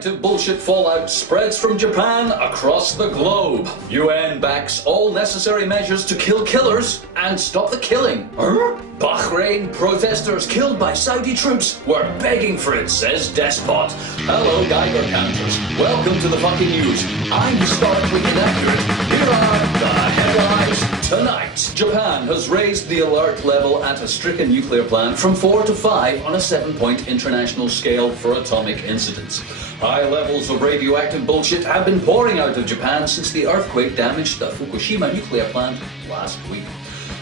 radioactive bullshit fallout spreads from Japan across the globe. UN backs all necessary measures to kill killers and stop the killing. Bahrain protesters killed by Saudi troops were begging for it, says despot. Hello, Geiger counters. Welcome to the fucking news. I'm historically inaccurate. Here are the headlines tonight. Japan has raised the alert level at a stricken nuclear plant from 4 to 5 on a 7-point international scale for atomic incidents. High levels of radioactive bullshit have been pouring out of Japan since the earthquake damaged the Fukushima nuclear plant last week.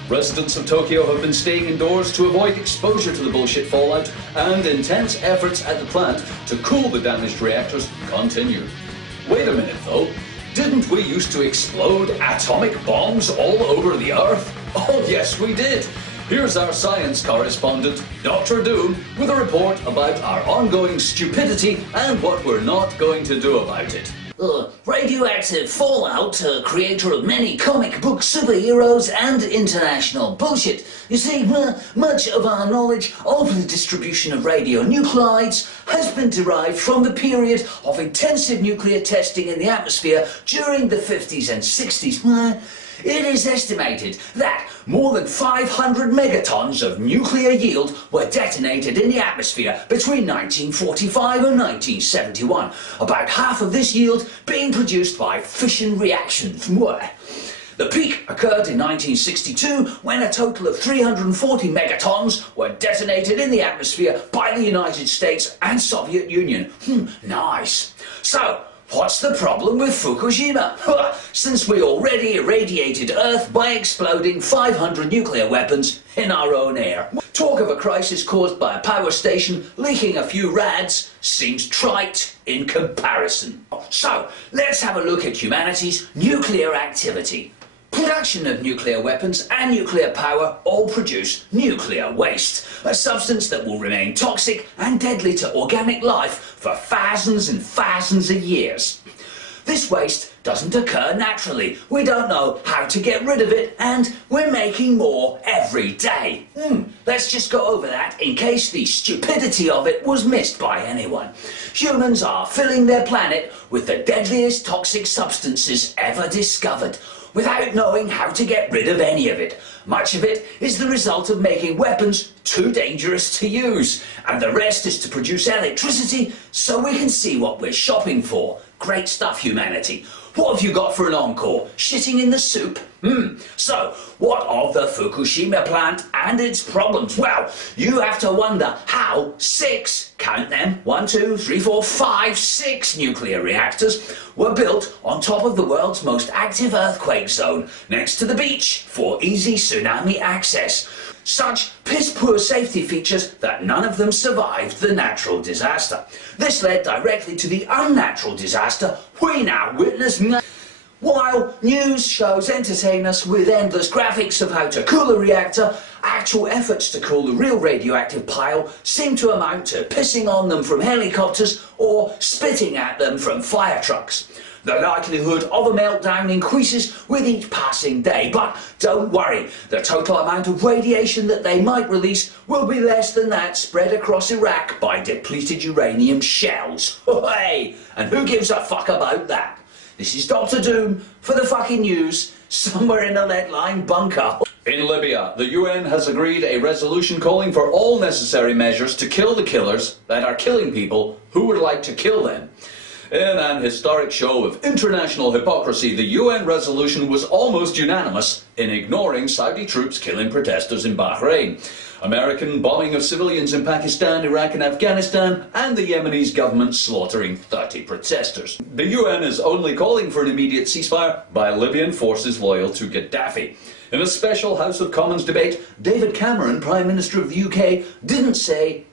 Residents of Tokyo have been staying indoors to avoid exposure to the bullshit fallout, and intense efforts at the plant to cool the damaged reactors continue. Wait a minute though, didn't we used to explode atomic bombs all over the Earth? Oh yes we did! Here's our science correspondent, Dr. Doom, with a report about our ongoing stupidity and what we're not going to do about it. Radioactive fallout, creator of many comic book superheroes and international bullshit. You see, much of our knowledge of the distribution of radionuclides has been derived from the period of intensive nuclear testing in the atmosphere during the 50s and 60s. It is estimated that more than 500 megatons of nuclear yield were detonated in the atmosphere between 1945 and 1971, about half of this yield being produced by fission reactions. The peak occurred in 1962 when a total of 340 megatons were detonated in the atmosphere by the United States and Soviet Union. Nice. So, what's the problem with Fukushima? Since we already irradiated Earth by exploding 500 nuclear weapons in our own air. Talk of a crisis caused by a power station leaking a few rads seems trite in comparison. So, let's have a look at humanity's nuclear activity. Production of nuclear weapons and nuclear power all produce nuclear waste, a substance that will remain toxic and deadly to organic life for thousands and thousands of years. This waste doesn't occur naturally. We don't know how to get rid of it, and we're making more every day. Let's just go over that in case the stupidity of it was missed by anyone. Humans are filling their planet with the deadliest toxic substances ever discovered, without knowing how to get rid of any of it. Much of it is the result of making weapons too dangerous to use, and the rest is to produce electricity so we can see what we're shopping for. Great stuff, humanity. What have you got for an encore? Shitting in the soup? So, what of the Fukushima plant and its problems? Well, you have to wonder how 6, count them, 1, 2, 3, 4, 5, 6 nuclear reactors were built on top of the world's most active earthquake zone, next to the beach, for easy tsunami access. Such piss-poor safety features that none of them survived the natural disaster. This led directly to the unnatural disaster we now witness. While news shows entertain us with endless graphics of how to cool a reactor, actual efforts to cool the real radioactive pile seem to amount to pissing on them from helicopters or spitting at them from fire trucks. The likelihood of a meltdown increases with each passing day, but don't worry, the total amount of radiation that they might release will be less than that spread across Iraq by depleted uranium shells. Hey, and who gives a fuck about that? This is Dr. Doom for the fucking news, somewhere in a lead-lined bunker. In Libya, the UN has agreed a resolution calling for all necessary measures to kill the killers that are killing people who would like to kill them. In an historic show of international hypocrisy, the UN resolution was almost unanimous in ignoring Saudi troops killing protesters in Bahrain, American bombing of civilians in Pakistan, Iraq and Afghanistan, and the Yemeni government slaughtering 30 protesters. The UN is only calling for an immediate ceasefire by Libyan forces loyal to Gaddafi. In a special House of Commons debate, David Cameron, Prime Minister of the UK, didn't say,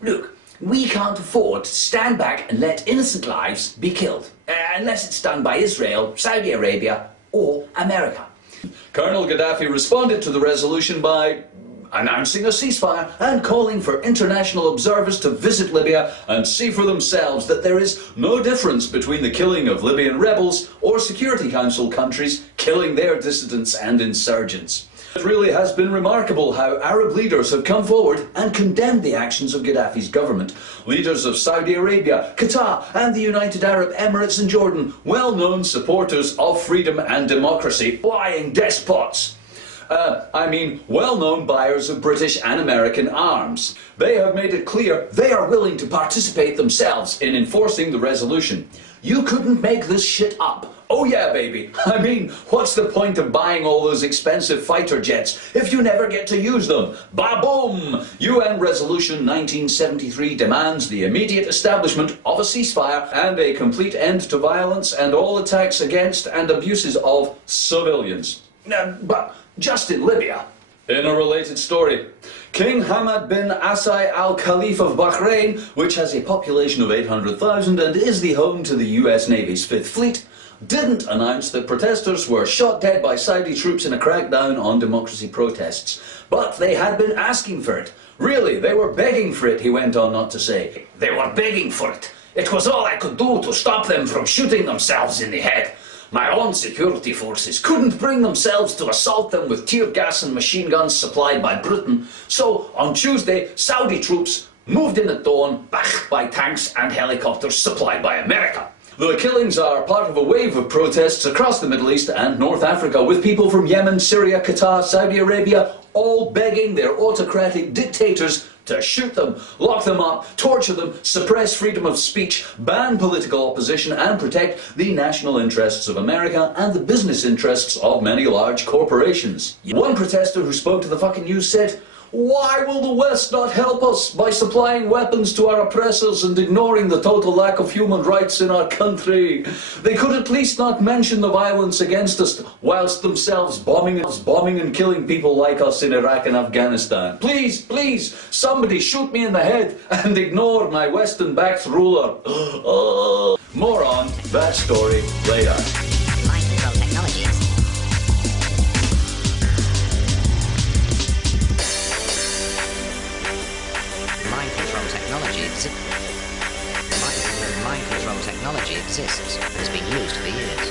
"Look, we can't afford to stand back and let innocent lives be killed, unless it's done by Israel, Saudi Arabia or America." Colonel Gaddafi responded to the resolution by announcing a ceasefire and calling for international observers to visit Libya and see for themselves that there is no difference between the killing of Libyan rebels or Security Council countries killing their dissidents and insurgents. It really has been remarkable how Arab leaders have come forward and condemned the actions of Gaddafi's government. Leaders of Saudi Arabia, Qatar and the United Arab Emirates and Jordan, well-known supporters of freedom and democracy, lying despots. Well-known buyers of British and American arms. They have made it clear they are willing to participate themselves in enforcing the resolution. You couldn't make this shit up. Oh yeah, baby. What's the point of buying all those expensive fighter jets if you never get to use them? Ba-boom! UN Resolution 1973 demands the immediate establishment of a ceasefire and a complete end to violence and all attacks against and abuses of civilians. But just in Libya. In a related story, King Hamad bin Asai Al Khalifa of Bahrain, which has a population of 800,000 and is the home to the US Navy's Fifth Fleet, didn't announce that protesters were shot dead by Saudi troops in a crackdown on democracy protests. But they had been asking for it. Really, they were begging for it, he went on not to say. They were begging for it. It was all I could do to stop them from shooting themselves in the head. My own security forces couldn't bring themselves to assault them with tear gas and machine guns supplied by Britain. So, on Tuesday, Saudi troops moved in at dawn, backed by tanks and helicopters supplied by America. The killings are part of a wave of protests across the Middle East and North Africa, with people from Yemen, Syria, Qatar, Saudi Arabia, all begging their autocratic dictators to shoot them, lock them up, torture them, suppress freedom of speech, ban political opposition and protect the national interests of America and the business interests of many large corporations. One protester who spoke to the FKN Newz said, "Why will the West not help us by supplying weapons to our oppressors and ignoring the total lack of human rights in our country? They could at least not mention the violence against us whilst themselves bombing and killing people like us in Iraq and Afghanistan. Please, please, somebody shoot me in the head and ignore my Western-backed ruler." More on that story later. Mind control technologies. Mind control technology exists and has been used for years.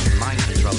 Mind control technology exists.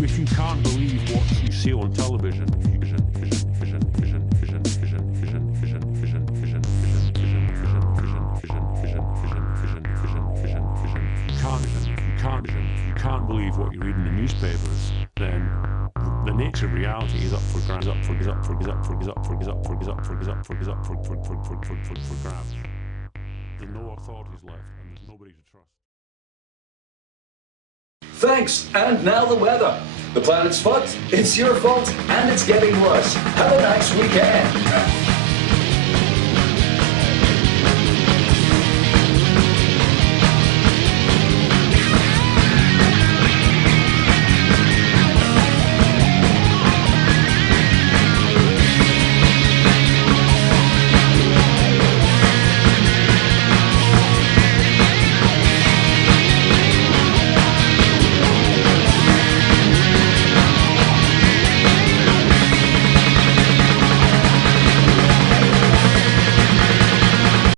If you can't believe what you see on television, If you can't believe what you see on television, you can't believe what you read in the newspapers, then the nature of reality is up for grabs. There's no authorities left, and there's nobody to trust. Thanks, and now the weather. The planet's fucked, it's your fault, and it's getting worse. Have a nice weekend.